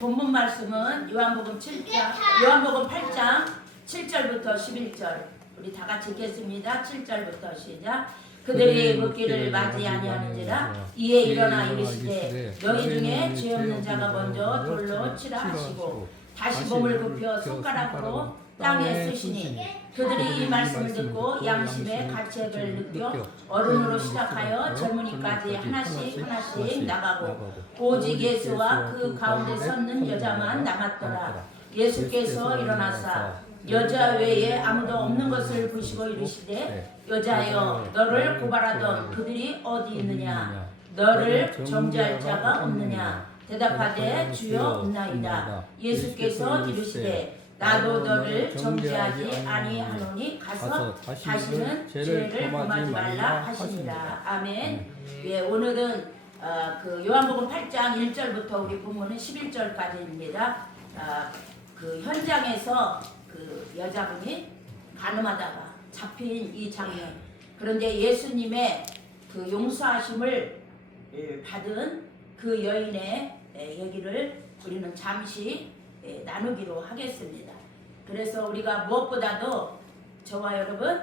본문 말씀은 요한복음 7장, 요한복음 8장 7절부터 11절. 우리 다 같이 읽겠습니다. 7절부터 시작. 그들이 묻기를 맞이 아니하는지라 이에 일어나 이르시되 너희 중에 죄 없는 자가 먼저 돌로 치라 하시고 다시 몸을 굽혀 손가락으로 땅에 쓰시니 그들이 이 말씀을 듣고 양심의 가책을 느껴 어른으로 시작하여 젊은이까지 하나씩 하나씩 나가고 오직 예수와 그 가운데 섰는 여자만 남았더라. 예수께서 일어나사 여자 외에 아무도 없는 것을 보시고 이르시되 여자여 너를 고발하던 그들이 어디 있느냐? 너를 정죄할 자가 없느냐? 대답하되 주여 없나이다. 예수께서 이르시되 나도 너를 정죄하지 아니하노니 가서 다시는 죄를 범하지 말라 하시니라 아멘 예, 오늘은 어, 그 요한복음 8장 1절부터 우리 본문은 11절까지입니다. 아, 그 현장에서 그 여자분이 가늠하다가 잡힌 이 장면. 그런데 예수님의 그 용서하심을 예, 받은 그 여인의 예, 얘기를 우리는 잠시 예, 나누기로 하겠습니다. 그래서 우리가 무엇보다도 저와 여러분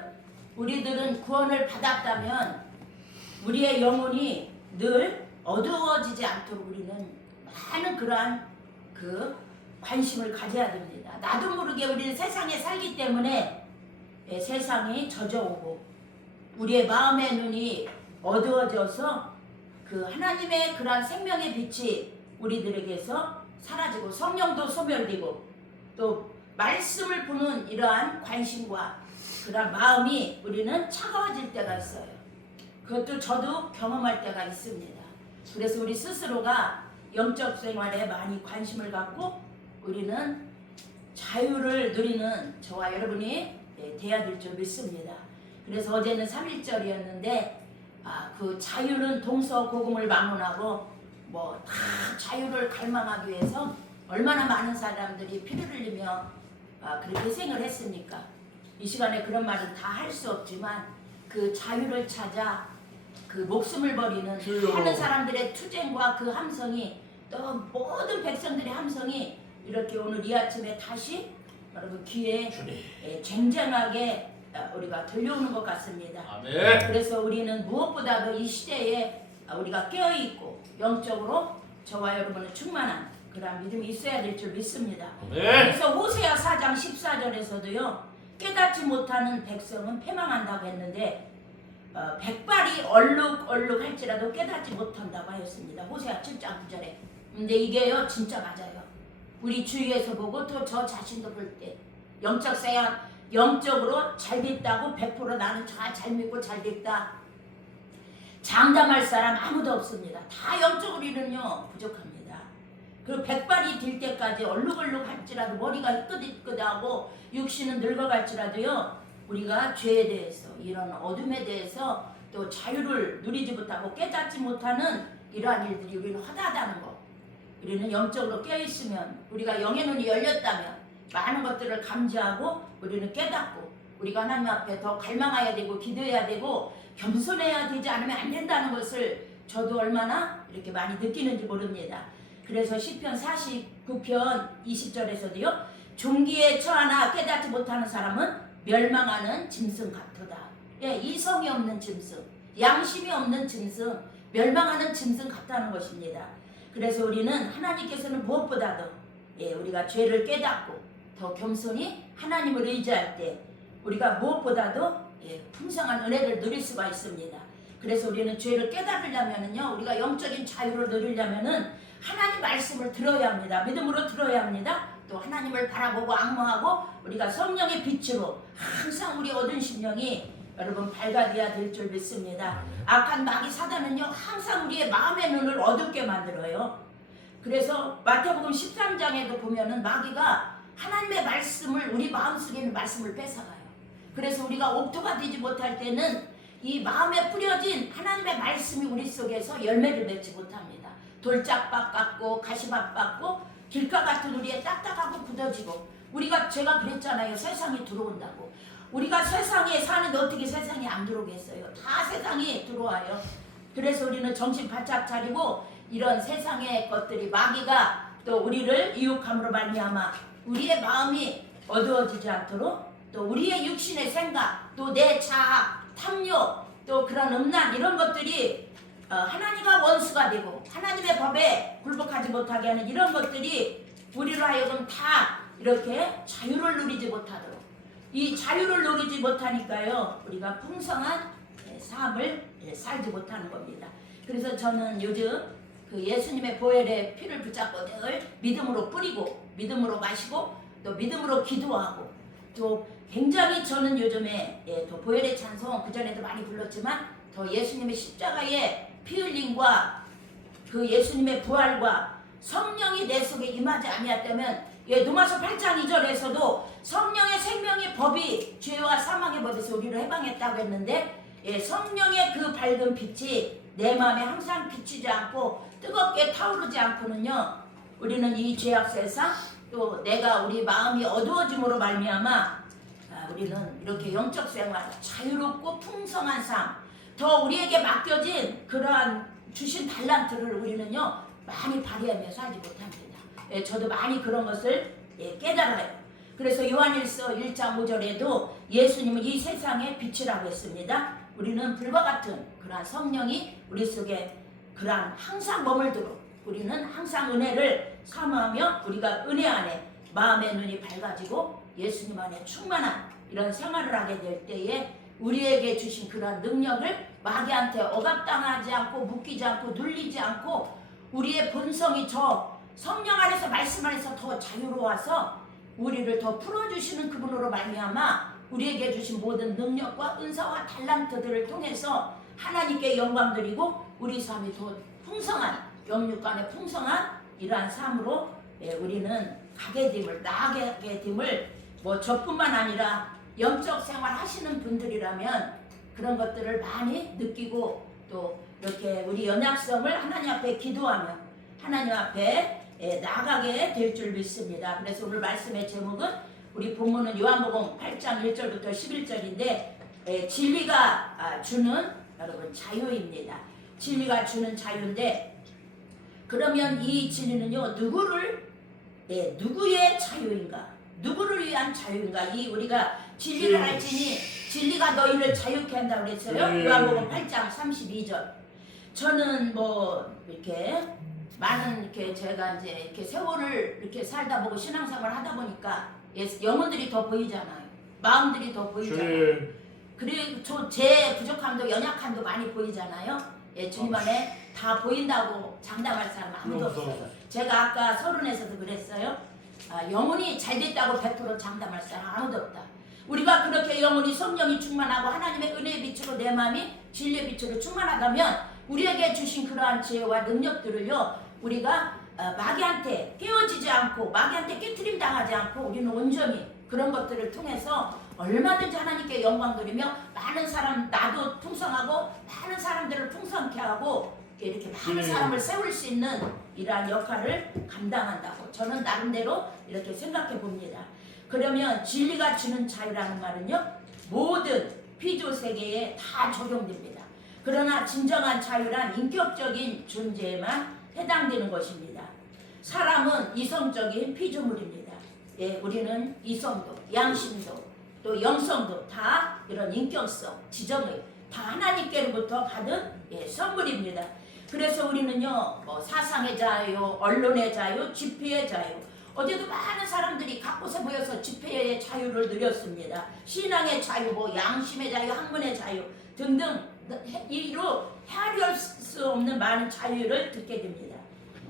우리들은 구원을 받았다면 우리의 영혼이 늘 어두워지지 않도록 우리는 많은 그러한 그 관심을 가져야 됩니다. 나도 모르게 우리는 세상에 살기 때문에 예, 세상이 젖어오고 우리의 마음의 눈이 어두워져서 그 하나님의 그러한 생명의 빛이 우리들에게서 사라지고 성령도 소멸되고 또 말씀을 보는 이러한 관심과 그러한 마음이 우리는 차가워질 때가 있어요. 그것도 저도 경험할 때가 있습니다. 그래서 우리 스스로가 영적 생활에 많이 관심을 갖고 우리는 자유를 누리는 저와 여러분이 예, 돼야 될 줄 믿습니다. 그래서 어제는 3일절이었는데 아, 그 자유는 동서고금을 막론하고 뭐 다 자유를 갈망하기 위해서 얼마나 많은 사람들이 피를 흘리며 아, 그렇게 희생을 했습니까? 이 시간에 그런 말은 다 할 수 없지만 그 자유를 찾아 그 목숨을 버리는 주여. 하는 사람들의 투쟁과 그 함성이 또 모든 백성들의 함성이 이렇게 오늘 이 아침에 다시 여러분 귀에 주님. 예, 쟁쟁하게 아, 우리가 들려오는 것 같습니다. 아멘. 그래서 우리는 무엇보다도 이 시대에 아, 우리가 깨어 있고 영적으로 저와 여러분은 충만한 그런 믿음이 있어야 될 줄 믿습니다. 아멘. 그래서 호세아 4장 14절에서도요 깨닫지 못하는 백성은 패망한다고 했는데 어, 백발이 얼룩얼룩 할지라도 깨닫지 못한다고 하였습니다. 호세아 7장 9절에. 근데 이게요 진짜 맞아요. 우리 주위에서 보고 또 저 자신도 볼 때 영적 세양 영적으로 잘 됐다고 100% 나는 다잘 믿고 잘 됐다. 장담할 사람 아무도 없습니다. 다 영적으로는요 부족합니다. 그 백발이 될 때까지 얼룩얼룩 할지라도 머리가 희끗희끗하고 육신은 늙어갈지라도요 우리가 죄에 대해서 이런 어둠에 대해서 또 자유를 누리지 못하고 깨닫지 못하는 이러한 일들이 우리는 허다하다는 거 우리는 영적으로 깨어있으면 우리가 영의 눈이 열렸다면 많은 것들을 감지하고 우리는 깨닫고 우리가 하나님 앞에 더 갈망해야 되고 기도해야 되고 겸손해야 되지 않으면 안 된다는 것을 저도 얼마나 이렇게 많이 느끼는지 모릅니다. 그래서 시편 49편 20절에서도요. 종기에 처하나 깨닫지 못하는 사람은 멸망하는 짐승 같도다. 예, 이성이 없는 짐승, 양심이 없는 짐승, 멸망하는 짐승 같다는 것입니다. 그래서 우리는 하나님께서는 무엇보다도 예, 우리가 죄를 깨닫고 더 겸손히 하나님을 의지할 때 우리가 무엇보다도 예, 풍성한 은혜를 누릴 수가 있습니다. 그래서 우리는 죄를 깨달으려면은요, 우리가 영적인 자유를 누리려면은 하나님 말씀을 들어야 합니다. 믿음으로 들어야 합니다. 또 하나님을 바라보고 악모하고 우리가 성령의 빛으로 항상 우리 얻은 심령이 여러분 밝아져야 될 줄 믿습니다. 악한 마귀 사단은요 항상 우리의 마음의 눈을 어둡게 만들어요. 그래서 마태복음 13장에도 보면은 마귀가 하나님의 말씀을 우리 마음속에 있는 말씀을 뺏어가요. 그래서 우리가 옥토가 되지 못할 때는 이 마음에 뿌려진 하나님의 말씀이 우리 속에서 열매를 맺지 못합니다. 돌짝밭 같고 가시밭 같고 길가 같은 우리의 딱딱하고 굳어지고 우리가 제가 그랬잖아요. 세상이 들어온다고. 우리가 세상에 사는데 어떻게 세상에 안 들어오겠어요? 다 세상에 들어와요. 그래서 우리는 정신 바짝 차리고 이런 세상의 것들이 마귀가 또 우리를 유혹함으로 말미암아 우리의 마음이 어두워지지 않도록 또 우리의 육신의 생각 또 내 자아 탐욕 또 그런 음란 이런 것들이 어, 하나님과 원수가 되고 하나님의 법에 굴복하지 못하게 하는 이런 것들이 우리로 하여금 다 이렇게 자유를 누리지 못하도록 이 자유를 누리지 못하니까요 우리가 풍성한 예, 삶을 예, 살지 못하는 겁니다. 그래서 저는 요즘 그 예수님의 보혈의 피를 붙잡고 늘 믿음으로 뿌리고 믿음으로 마시고 또 믿음으로 기도하고 또 굉장히 저는 요즘에 예, 또 보혈의 찬송 그 전에도 많이 불렀지만 더 예수님의 십자가의 피 흘림과 그 예수님의 부활과 성령이 내 속에 임하지 아니었다면 예, 누가서 8장 2절에서도 성령의 생명의 법이 죄와 사망의 법에서 우리를 해방했다고 했는데 예, 성령의 그 밝은 빛이 내 마음에 항상 비치지 않고 뜨겁게 타오르지 않고는요 우리는 이 죄악 세상 또 내가 우리 마음이 어두워짐으로 말미암아 아, 우리는 이렇게 영적 생활 자유롭고 풍성한 삶, 더 우리에게 맡겨진 그러한 주신 달란트를 우리는요 많이 발휘하며 살지 못합니다. 예, 저도 많이 그런 것을 예, 깨달아요. 그래서 요한일서 1장 5절에도 예수님은 이 세상의 빛이라고 했습니다. 우리는 불과 같은 그러한 성령이 우리 속에 그러한 항상 머물도록 우리는 항상 은혜를 사모하며 우리가 은혜 안에 마음의 눈이 밝아지고 예수님 안에 충만한 이런 생활을 하게 될 때에 우리에게 주신 그러한 능력을 마귀한테 억압당하지 않고 묶이지 않고 눌리지 않고 우리의 본성이 저 성령 안에서 말씀 안에서 더 자유로워서 우리를 더 풀어주시는 그분으로 말미암아 우리에게 주신 모든 능력과 은사와 달란트들을 통해서 하나님께 영광 드리고 우리 삶이 더 풍성한 영육간의 풍성한 이러한 삶으로 예, 우리는 가게 됨을 나아가게 됨을 뭐 저뿐만 아니라 영적 생활 하시는 분들이라면 그런 것들을 많이 느끼고 또 이렇게 우리 연약성을 하나님 앞에 기도하며 하나님 앞에 예, 나가게 될 줄 믿습니다. 그래서 오늘 말씀의 제목은 우리 본문은 요한복음 8장 1절부터 11절인데 진리가 아, 주는 여러분 자유입니다. 진리가 주는 자유인데 그러면 이 진리는요 누구를 예, 누구의 자유인가? 누구를 위한 자유인가? 이 우리가 진리를 네. 알지니 진리가 너희를 자유케 한다고 그랬어요. 네. 요한복음 8장 32절. 저는 뭐 이렇게 많은 이렇게 제가 이제 이렇게 세월을 이렇게 살다 보고 신앙생활 하다 보니까 예, 영혼들이 더 보이잖아요. 마음들이 더 보이잖아요. 그리고 저 제 부족함도 연약함도 많이 보이잖아요. 예, 주님 안에 다 보인다고 장담할 사람 아무도 없어요. 제가 아까 서른에서도 그랬어요. 아, 영혼이 잘 됐다고 100% 장담할 사람 아무도 없다. 우리가 그렇게 영혼이 성령이 충만하고 하나님의 은혜의 빛으로 내 마음이 진리의 빛으로 충만하다면 우리에게 주신 그러한 지혜와 능력들을요 우리가 어, 마귀한테 깨어지지 않고 마귀한테 깨트림 당하지 않고 우리는 온전히 그런 것들을 통해서 얼마든지 하나님께 영광 돌리며 많은 사람 나도 풍성하고 많은 사람들을 풍성케 하고 이렇게 많은 네. 사람을 세울 수 있는 이러한 역할을 감당한다고 저는 나름대로 이렇게 생각해 봅니다. 그러면 진리가 주는 자유라는 말은요 모든 피조 세계에 다 적용됩니다. 그러나 진정한 자유란 인격적인 존재에만 해당되는 것입니다. 사람은 이성적인 피조물입니다. 예, 우리는 이성도, 양심도, 또 영성도 다 이런 인격성, 지정의 다 하나님께로부터 받은 예, 선물입니다. 그래서 우리는요, 뭐 사상의 자유, 언론의 자유, 집회의 자유, 어제도 많은 사람들이 각곳에 모여서 집회의 자유를 누렸습니다. 신앙의 자유, 뭐 양심의 자유, 학문의 자유 등등 이로 헤아릴 수 없는 많은 자유를 듣게 됩니다.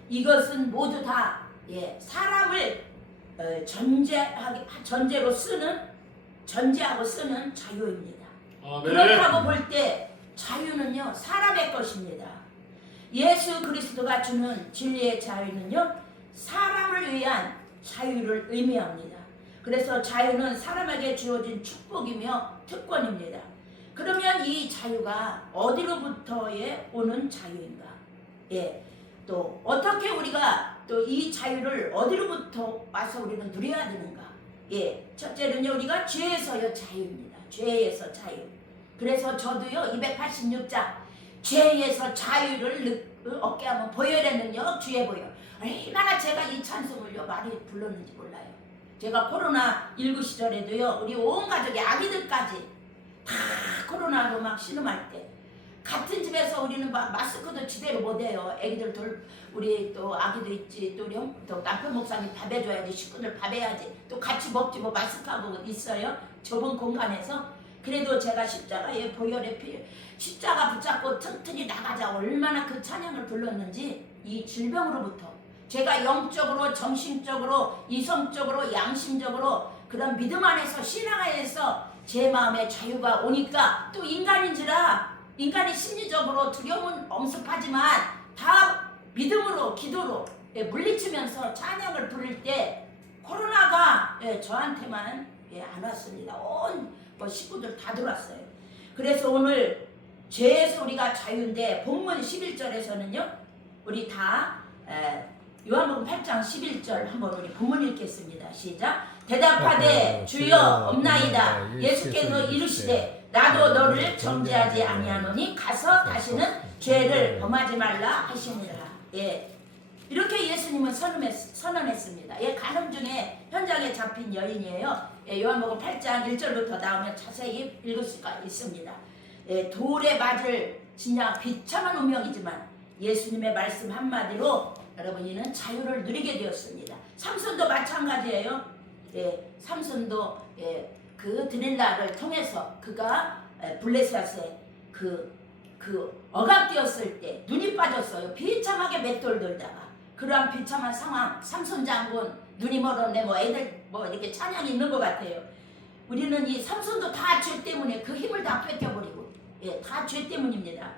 이것은 모두 다 예, 사람을 어, 전제하게 전제로 쓰는 전제하고 쓰는 자유입니다. 아멘 그렇다고 볼 때 자유는요 사람의 것입니다. 예수 그리스도가 주는 진리의 자유는요 사람을 위한 자유를 의미합니다. 그래서 자유는 사람에게 주어진 축복이며 특권입니다. 그러면 이 자유가 어디로부터의 오는 자유인가? 예. 또 어떻게 우리가 또 이 자유를 어디로부터 와서 우리는 누려야 되는가? 예. 첫째는요 우리가 죄에서의 자유입니다. 죄에서 자유. 그래서 저도요 286장 죄에서 자유를 얻게 하면 능력 주의 보혈 얼마나 제가 이 찬송을요 많이 불렀는지 몰라요. 제가 코로나 19 시절에도요 우리 온 가족이 아기들까지 다 코로나로 막 신음할 때 같은 집에서 우리는 막 마스크도 제대로 못해요. 애기들 돌 우리 또 아기도 있지 또 우리 형- 또 남편 목사님 밥 해줘야지 식구들 밥 해야지 또 같이 먹지 뭐 마스크하고 있어요. 좁은 공간에서 그래도 제가 십자가에 보혈의 피 십자가 붙잡고 튼튼히 나가자 얼마나 그 찬양을 불렀는지 이 질병으로부터 제가 영적으로 정신적으로 이성적으로 양심적으로 그런 믿음 안에서 신앙 안에서 제 마음에 자유가 오니까 또 인간인지라 인간이 심리적으로 두려움은 엄습하지만 다 믿음으로 기도로 예, 물리치면서 찬양을 부를 때 코로나가 예, 저한테만 예, 안 왔습니다. 온 뭐 식구들 다 들어왔어요. 그래서 오늘 죄에서 우리가 자유인데 본문 11절에서는요. 우리 다 에, 요한복음 8장 11절 한번 우리 본문 읽겠습니다. 시작. 대답하되 주여 없나이다. 예수께서 이르시되 나도 너를 정죄하지 아니하노니 가서 다시는 죄를 범하지 말라 하시니라. 예. 이렇게 예수님은 선언했, 선언했습니다. 예, 가늠 중에 현장에 잡힌 여인이에요. 예, 요한복음 8장 1절부터 나오면 자세히 읽을 수가 있습니다. 예, 돌에 맞을 진짜 비참한 운명이지만 예수님의 말씀 한마디로 여러분 이는 자유를 누리게 되었습니다. 삼손도 마찬가지예요. 예, 삼손도 예, 그 드릴라를 통해서 그가 예, 블레셋에 그, 그 억압되었을 때 눈이 빠졌어요. 비참하게 맷돌 들다가 그러한 비참한 상황 삼손 장군 눈이 멀었네 뭐 애들 뭐 이렇게 찬양이 있는 것 같아요. 우리는 이 삼손도 다 죄 때문에 그 힘을 다 뺏겨버리고 예, 다 죄 때문입니다.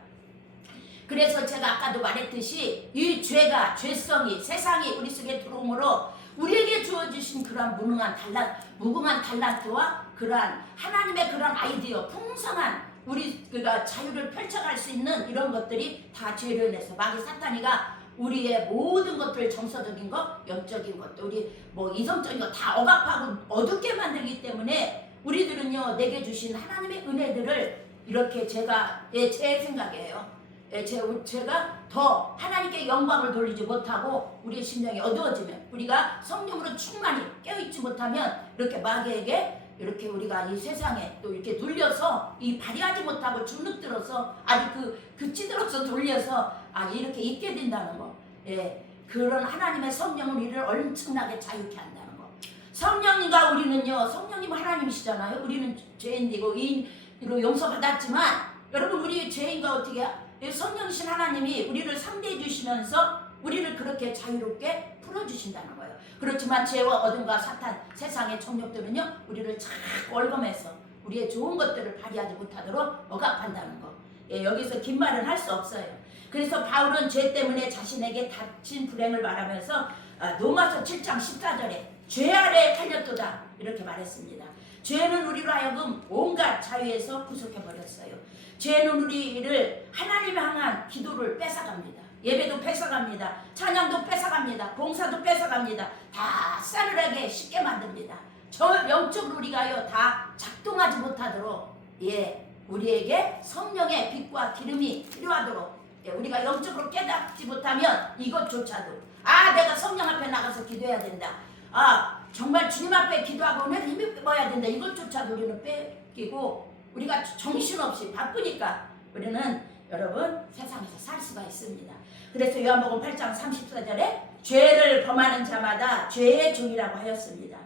그래서 제가 아까도 말했듯이 이 죄가 죄성이 세상이 우리 속에 들어오므로 우리에게 주어주신 그러한 무능한 달란 무궁한 달란트와 그러한 하나님의 그런 아이디어 풍성한 우리 그가 자유를 펼쳐갈 수 있는 이런 것들이 다 죄를 내서 마귀 사탄이가 우리의 모든 것들 정서적인 것, 영적인 것도 우리 뭐 이성적인 거다 억압하고 어둡게 만들기 때문에 우리들은요 내게 주신 하나님의 은혜들을 이렇게 제가 예, 제 생각이에요. 예, 제, 제가 더 하나님께 영광을 돌리지 못하고 우리의 심령이 어두워지면 우리가 성령으로 충만히 깨어있지 못하면 이렇게 마귀에게 이렇게 우리가 이 세상에 또 이렇게 눌려서 이 발휘하지 못하고 주눅 들어서 아주 그 그치들어서 돌려서 아 이렇게 있게 된다는 거. 예, 그런 하나님의 성령은 우리를 엄청나게 자유케 한다는 거. 성령님과 우리는요, 성령님 하나님이시잖아요. 우리는 죄인이고 의인으로 용서받았지만 여러분 우리 죄인과 어떻게 이 성령신 하나님이 우리를 상대해 주시면서 우리를 그렇게 자유롭게 풀어주신다는 거예요. 그렇지만 죄와 어둠과 사탄 세상의 정력들은요 우리를 자꾸 월검해서 우리의 좋은 것들을 발휘하지 못하도록 억압한다는 거. 예, 여기서 긴 말은 할 수 없어요. 그래서 바울은 죄 때문에 자신에게 닥친 불행을 말하면서 아, 로마서 7장 14절에 죄 아래 칼렸도다 이렇게 말했습니다. 죄는 우리로 하여금 온갖 자유에서 구속해 버렸어요. 죄는 우리를 하나님 향한 기도를 뺏어갑니다. 예배도 뺏어갑니다. 찬양도 뺏어갑니다. 봉사도 뺏어갑니다. 다 싸늘하게 쉽게 만듭니다. 저 영적으로 우리가요 다 작동하지 못하도록 예 우리에게 성령의 빛과 기름이 필요하도록 예, 우리가 영적으로 깨닫지 못하면 이것조차도 아 내가 성령 앞에 나가서 기도해야 된다. 아 정말 주님 앞에 기도하고 오늘 힘이 빼야 된다. 이것조차도 우리는 뺏기고 우리가 정신없이 바쁘니까 우리는 여러분 세상에서 살 수가 있습니다. 그래서 요한복음 8장 34절에 죄를 범하는 자마다 죄의 종이라고 하였습니다.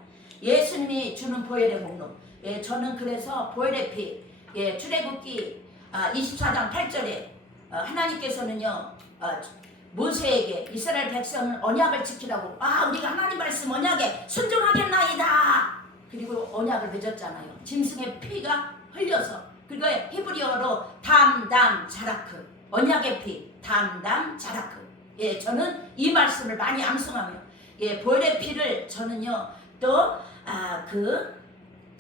예수님이 주는 보혈의 목록. 예, 저는 그래서 보혈의 피, 예, 출애굽기 아, 24장 8절에 어, 하나님께서는요 어, 모세에게 이스라엘 백성은 언약을 지키라고 아 우리가 하나님 말씀 언약에 순종하겠나이다. 그리고 언약을 맺었잖아요. 짐승의 피가 흘려서 그리고 히브리어로 담담 자라크 언약의 피 담담 자라크 예 저는 이 말씀을 많이 암송하며 예 보혈의 피를 저는요 또아그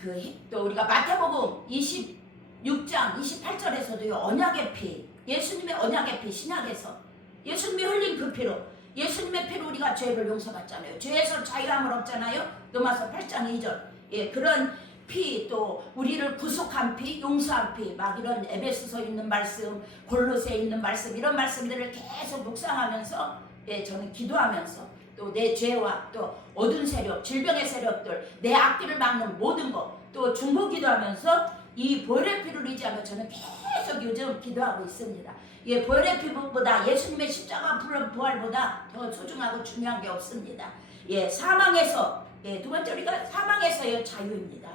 그 또 우리가 마태복음 26장 28절에서도요 언약의 피 예수님의 언약의 피 신약에서 예수님이 흘린 그 피로 예수님의 피로 우리가 죄를 용서받잖아요. 죄에서 자유함을 얻잖아요. 로마서 8장 2절. 예 그런 피 또 우리를 구속한 피, 용서한 피, 막 이런 에베소서 있는 말씀, 골로새 있는 말씀 이런 말씀들을 계속 묵상하면서 예, 저는 기도하면서 또 내 죄와 또 어두운 세력, 질병의 세력들, 내 앞길을 막는 모든 것, 또 중보 기도하면서 이 보혈의 피를 의지하며 저는 계속 요즘 기도하고 있습니다. 예, 보혈의 피보다 예수님의 십자가 부활- 부활보다 더 소중하고 중요한 게 없습니다. 예, 사망에서 예, 두 번째 우리가 사망에서의 자유입니다.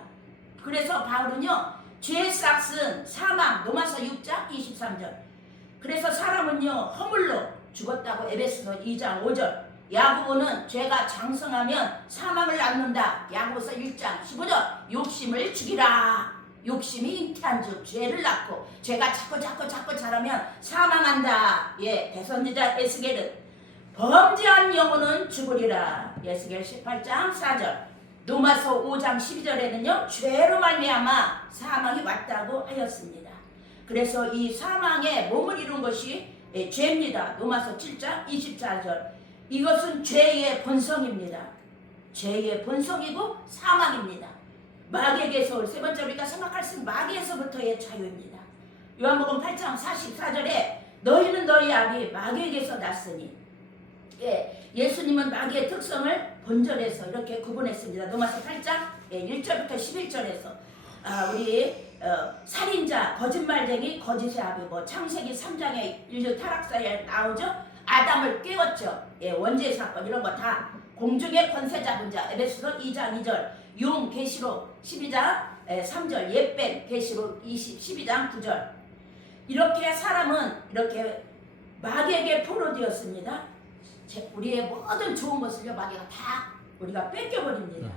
그래서 바울은요 죄의 싹은 사망 로마서 6장 23절 그래서 사람은요 허물로 죽었다고 에베소서 2장 5절 야고보는 죄가 장성하면 사망을 낳는다 야고보서 1장 15절 욕심을 죽이라 욕심이 잉태한 즉 죄를 낳고 죄가 자꾸 자꾸 자꾸 자라면 사망한다 예 대선지자 에스겔은 범죄한 영혼은 죽으리라 예스겔 18장 4절 로마서 5장 12절에는요 죄로 말미암아 사망이 왔다고 하였습니다. 그래서 이 사망에 몸을 이룬 것이 예, 죄입니다. 로마서 7장 24절 이것은 죄의 본성입니다. 죄의 본성이고 사망입니다. 마귀에게서 세 번째 우리가 생각할 수 있는 마귀에서부터의 자유입니다. 요한복음 8장 44절에 너희는 너희 아비 마귀에게서 났으니 예, 예수님은 마귀의 특성을 본절에서 이렇게 구분했습니다. 로마서 8장 예, 1절부터 11절에서 아, 우리 어, 살인자, 거짓말쟁이, 거짓의 아비고 창세기 3장의 인류 타락사에 나오죠. 아담을 깨웠죠. 예, 원죄 사건 이런 거 다 공중의 권세 잡은 자 에베소서 2장 2절 용 계시록 12장 예, 3절 예뱀 계시록 20 12장 9절 이렇게 사람은 이렇게 마귀에게 포로되었습니다. 제- 우리의 모든 좋은 것을요 마귀가 다 우리가 뺏겨버립니다.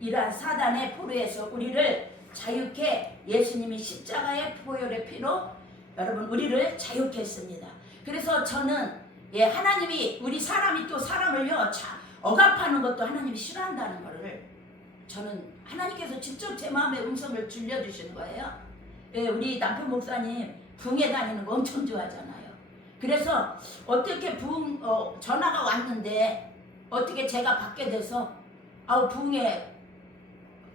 이러한 사단의 포로에서 우리를 자유케 예수님이 십자가의 보혈의 피로 여러분 우리를 자유케 했습니다. 그래서 저는 예 하나님이 우리 사람이 또 사람을요 자, 억압하는 것도 하나님이 싫어한다는 것을 저는 하나님께서 직접 제 마음의 음성을 들려주시는 거예요. 예, 우리 남편 목사님 붕에 다니는 거 엄청 좋아하잖아요. 그래서 어떻게 부흥 어, 전화가 왔는데 어떻게 제가 받게 돼서 아우 부흥에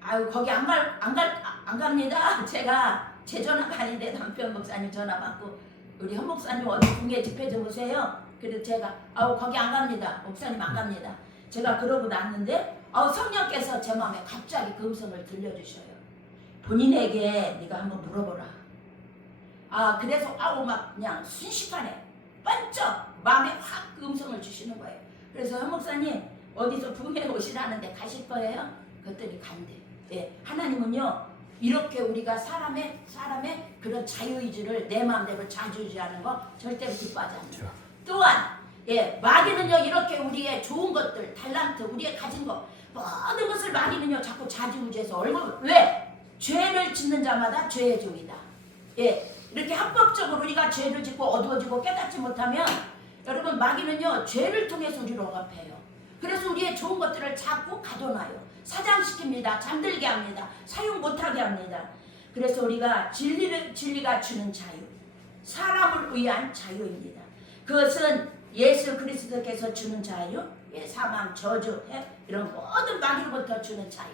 아유 거기 안 갈 안 갈 안 갑니다. 제가 제 전화가 아닌데 남편 목사님 전화 받고 우리 현 목사님 어디 부흥에 집회 좀 오세요. 그래서 제가 아우 거기 안 갑니다. 목사님 안 갑니다. 제가 그러고 났는데 아우 성령께서 제 마음에 갑자기 그 음성을 들려주셔요. 본인에게 네가 한번 물어보라. 아 그래서 아우 막 그냥 순식간에 반짝 마음에 확 그 음성을 주시는 거예요. 그래서 현 목사님 어디서 부흥회 오시라는데 가실 거예요? 그랬더니 간대. 예, 하나님은요 이렇게 우리가 사람의 사람의 그런 자유의지를 내 마음대로 자주유지하는 거 절대로 기뻐하지 않는다. 또한 예 마귀는요 이렇게 우리의 좋은 것들 달란트 우리의 가진 것 모든 것을 마귀는요 자꾸 자주유지해서 얼굴 왜 죄를 짓는 자마다 죄의 종이다. 예 이렇게 합법적으로 우리가 죄를 짓고 어두워지고 깨닫지 못하면 여러분 마귀는요 죄를 통해서 우리를 억압해요. 그래서 우리의 좋은 것들을 자꾸 가둬놔요. 사장시킵니다. 잠들게 합니다. 사용 못하게 합니다. 그래서 우리가 진리를 진리가 주는 자유, 사람을 위한 자유입니다. 그것은 예수 그리스도께서 주는 자유, 예, 사망, 저주, 예, 이런 모든 마귀로부터 주는 자유.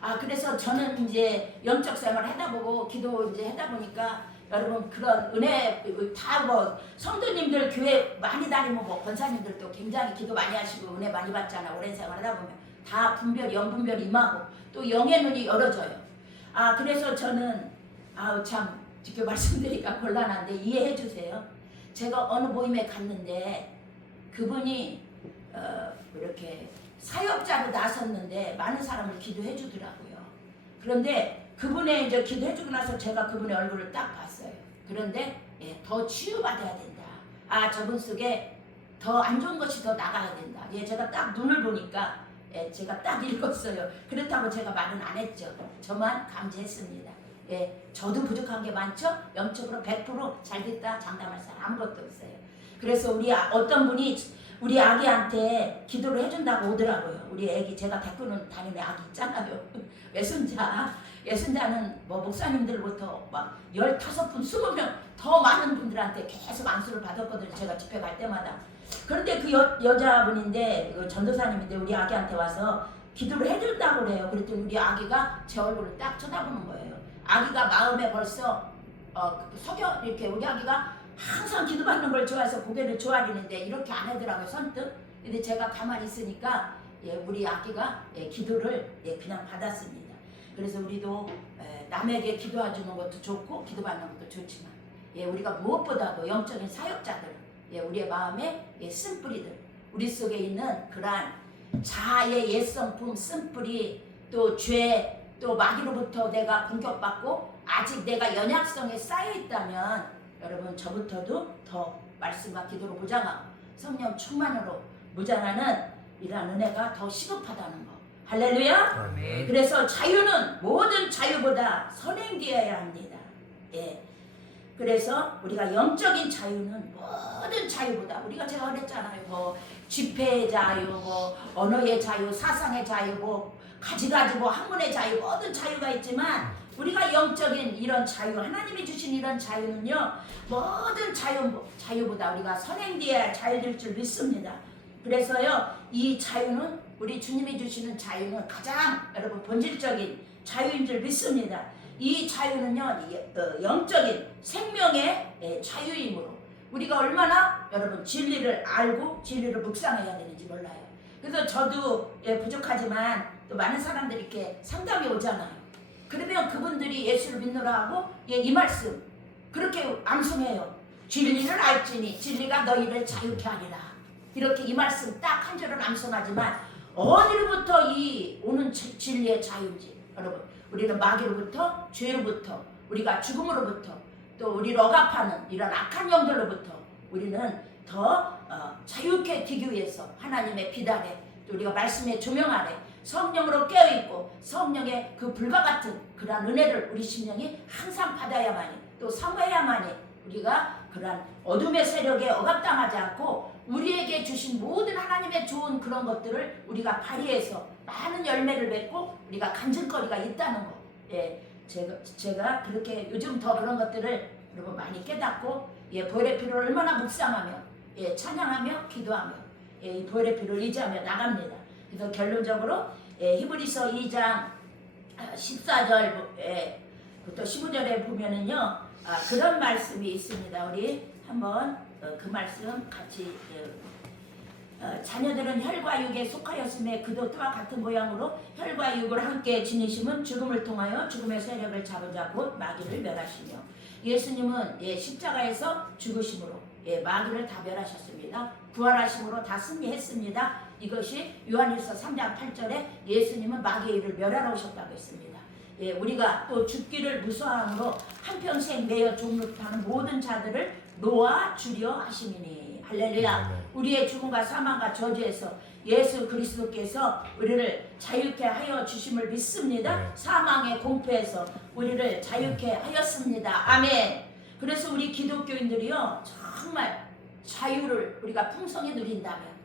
아 그래서 저는 이제 영적 생활 하다 보고 기도 이제 하다 보니까 여러분 그런 은혜 다 뭐 성도님들 교회 많이 다니면 뭐 권사님들도 굉장히 기도 많이 하시고 은혜 많이 받잖아 오랜 생활 하다 보면 다 분별 영분별 임하고 또 영의 눈이 열어져요. 아 그래서 저는 아우 참 직접 말씀드리기가 곤란한데 이해해 주세요. 제가 어느 모임에 갔는데 그분이 어, 이렇게 사역자로 나섰는데 많은 사람을 기도해 주더라고요. 그런데 그분의 이제 기도해 주고 나서 제가 그분의 얼굴을 딱 봤어요. 그런데 예, 더 치유받아야 된다. 아 저분 속에 더 안 좋은 것이 더 나가야 된다. 예, 제가 딱 눈을 보니까 예, 제가 딱 읽었어요. 그렇다고 제가 말은 안 했죠. 저만 감지했습니다. 예, 저도 부족한 게 많죠. 영적으로 100%잘 됐다 장담할 사람 아무것도 없어요. 그래서 우리 아- 어떤 분이 우리 아기한테 기도를 해준다고 오더라고요. 우리 애기 제가 데리고는 다니는 아기 있잖아요. 외손자. 외손자는 뭐 목사님들부터 막 15분, 20명 더 많은 분들한테 계속 안수를 받았거든요. 제가 집회 갈 때마다. 그런데 그 여, 여자분인데 그 전도사님인데 우리 아기한테 와서 기도를 해준다고 그래요. 그랬더니 우리 아기가 제 얼굴을 딱 쳐다보는 거예요. 아기가 마음에 벌써 어, 석여 이렇게 우리 아기가 항상 기도받는 걸 좋아해서 고개를 조아리는데 이렇게 안 하더라고요 선뜻. 근데 제가 가만히 있으니까 예, 우리 아기가 예, 기도를 예, 그냥 받았습니다. 그래서 우리도 예, 남에게 기도해 주는 것도 좋고 기도받는 것도 좋지만 예, 우리가 무엇보다도 영적인 사역자들, 예, 우리의 마음에 예, 쓴뿌리들, 우리 속에 있는 그러한 자아의 옛성품 쓴뿌리 또 죄, 또 마귀로부터 내가 공격받고 아직 내가 연약성에 쌓여 있다면 여러분 저부터도 더 말씀과 기도로 무장하고 성령 충만으로 무장하는 이러한 은혜가 더 시급하다는 거. 할렐루야. 아멘. 그래서 자유는 모든 자유보다 선행되어야 합니다. 예. 그래서 우리가 영적인 자유는 모든 자유보다 우리가 제가 그랬잖아요. 뭐 집회의 자유, 뭐 언어의 자유, 사상의 자유, 뭐 가지가지 뭐 학문의 자유, 모든 자유가 있지만 우리가 영적인 이런 자유, 하나님이 주신 이런 자유는요, 모든 자유 자유보다 우리가 선행되어야 자유될 줄 믿습니다. 그래서요, 이 자유는 우리 주님이 주시는 자유는 가장 여러분 본질적인 자유인 줄 믿습니다. 이 자유는요, 이, 어, 영적인 생명의 예, 자유이므로 우리가 얼마나 여러분 진리를 알고 진리를 묵상해야 되는지 몰라요. 그래서 저도 예, 부족하지만 또 많은 사람들이 이렇게 상담이 오잖아요. 그러면 그분들이 예수를 믿노라 하고 예, 이 말씀 그렇게 암송해요. 진리를 알지니 진리가 너희를 자유케 하리라. 이렇게 이 말씀 딱 한 절을 암송하지만 어디로부터 이 오는 지- 진리의 자유인지 여러분 우리는 마귀로부터 죄로부터 우리가 죽음으로부터 또 우리를 억압하는 이런 악한 영들로부터 우리는 더 어, 자유케 되기 위해서 하나님의 빛 아래 또 우리가 말씀의 조명 아래 성령으로 깨어있고 성령의 그 불과 같은 그러한 은혜를 우리 심령이 항상 받아야만이 또 사모해야만이 우리가 그러한 어둠의 세력에 억압당하지 않고 우리에게 주신 모든 하나님의 좋은 그런 것들을 우리가 발휘해서 많은 열매를 맺고 우리가 간증거리가 있다는 거. 예, 제가 제가 그렇게 요즘 더 그런 것들을 여러분 많이 깨닫고 예, 보혈의 피를 얼마나 묵상하며 예, 찬양하며 기도하며 예, 이 보혈의 피를 의지하며 나갑니다. 그래서 결론적으로 예, 히브리서 2장 14절부터 15절에 보면은요 아, 그런 말씀이 있습니다. 우리 한번 어, 그 말씀 같이 어, 어, 자녀들은 혈과 육에 속하였음에 그도 또와 같은 모양으로 혈과 육을 함께 지니심은 죽음을 통하여 죽음의 세력을 잡으자 곧 마귀를 멸하시며 예수님은 예, 십자가에서 죽으심으로 예, 마귀를 다 멸하셨습니다. 부활하심으로 다 승리했습니다. 이것이 요한일서 3장 8절에 예수님은 마귀의 일을 멸하러 오셨다고 했습니다. 예, 우리가 또 죽기를 무서함으로 한평생 매여 종육하는 모든 자들을 놓아 주려 하심이니 할렐루야 아멘. 우리의 죽음과 사망과 저주에서 예수 그리스도께서 우리를 자유케 하여 주심을 믿습니다 네. 사망의 공포에서 우리를 자유케 하였습니다 아멘 그래서 우리 기독교인들이요 정말 자유를 우리가 풍성히 누린다면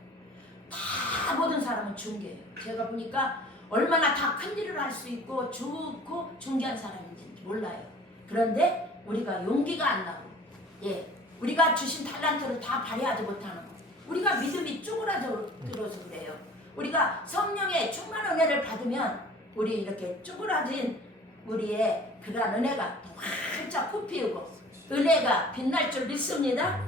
다 모든 사람은 중개예요 제가 보니까 얼마나 다 큰 일을 할 수 있고 좋고 존귀한 사람인지 몰라요. 그런데 우리가 용기가 안 나고, 예, 우리가 주신 달란트를 다 발휘하지 못하는 거. 우리가 믿음이 쪼그라들어서 그래요. 우리가 성령의 충만 은혜를 받으면 우리 이렇게 쪼그라진 우리의 그러한 은혜가 더 활짝 꽃피우고 은혜가 빛날 줄 믿습니다.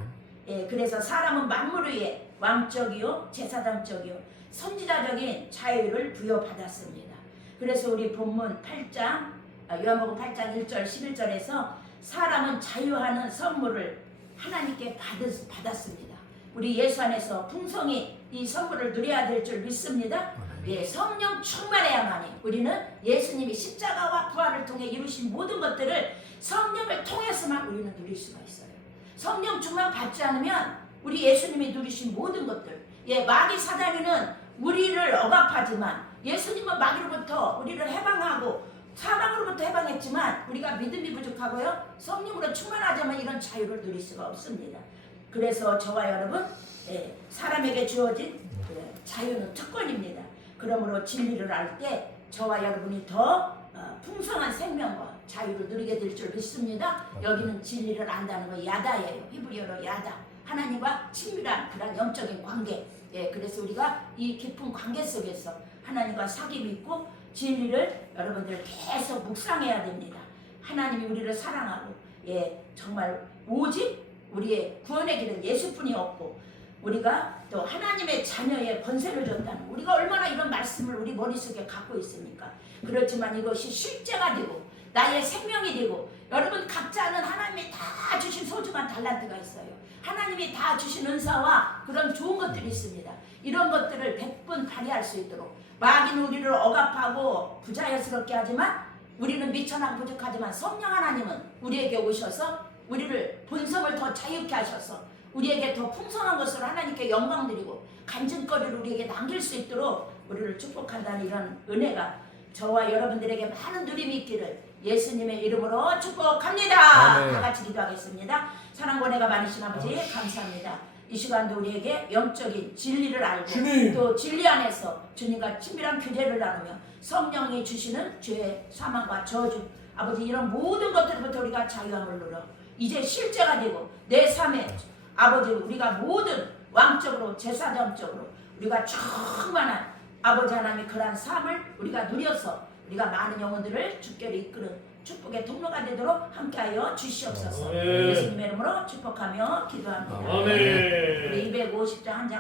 예, 그래서 사람은 만물 위에 왕적이요 제사장적이요 선지자적인 자유를 부여받았습니다. 그래서 우리 본문 8장 아, 요한복음 8장 1절 11절에서 사람은 자유하는 선물을 하나님께 받았, 받았습니다. 우리 예수 안에서 풍성히 이 선물을 누려야 될 줄 믿습니다. 예, 성령 충만해야만이 우리는 예수님이 십자가와 부활을 통해 이루신 모든 것들을 성령을 통해서만 우리는 누릴 수가 있어요. 성령 충만 받지 않으면 우리 예수님이 누리신 모든 것들, 예, 마귀 사단이는 우리를 억압하지만 예수님은 마귀로부터 우리를 해방하고 사망으로부터 해방했지만 우리가 믿음이 부족하고요 성령으로 충만하자면 이런 자유를 누릴 수가 없습니다. 그래서 저와 여러분 예, 사람에게 주어진 예, 자유는 특권입니다. 그러므로 진리를 알 때 저와 여러분이 더 어, 풍성한 생명과 자유를 누리게 될 줄 믿습니다. 여기는 진리를 안다는 거 야다예요. 히브리어로 야다. 하나님과 친밀한 그런 영적인 관계. 예, 그래서 우리가 이 깊은 관계 속에서 하나님과 사귐이 있고 진리를 여러분들 계속 묵상해야 됩니다. 하나님이 우리를 사랑하고 예, 정말 오직 우리의 구원의 길은 예수뿐이 없고 우리가 또 하나님의 자녀의 권세를 줬다는 우리가 얼마나 이런 말씀을 우리 머릿속에 갖고 있습니까? 그렇지만 이것이 실제가 되고 나의 생명이 되고 여러분 각자는 하나님이 다 주신 소중한 달란트가 있어요. 하나님이 다 주신 은사와 그런 좋은 것들이 있습니다. 이런 것들을 백분 발휘할 수 있도록 마귀는 우리를 억압하고 부자연스럽게 하지만 우리는 미천한 부족하지만 성령 하나님은 우리에게 오셔서 우리를 본성을 더 자유케 하셔서 우리에게 더 풍성한 것으로 하나님께 영광 드리고 간증거리를 우리에게 남길 수 있도록 우리를 축복한다는 이런 은혜가 저와 여러분들에게 많은 누림이 있기를 예수님의 이름으로 축복합니다. 아멘. 다 같이 기도하겠습니다. 사랑 권혜가 많으신 아버지 감사합니다. 이 시간도 우리에게 영적인 진리를 알고 주님. 또 진리 안에서 주님과 친밀한 교제를 나누며 성령이 주시는 죄의 사망과 저주 아버지 이런 모든 것들부터 우리가 자유함을 누려 이제 실제가 되고 내 삶에 아버지 우리가 모든 왕적으로 제사장적으로 우리가 충만한 아버지 하나님의 그러한 삶을 우리가 누려서 우리가 많은 영혼들을 주께로 이끄는 축복의 통로가 되도록 함께하여 주시옵소서 아멘. 예수님의 이름으로 축복하며 기도합니다 아멘. 우리 250장 한 장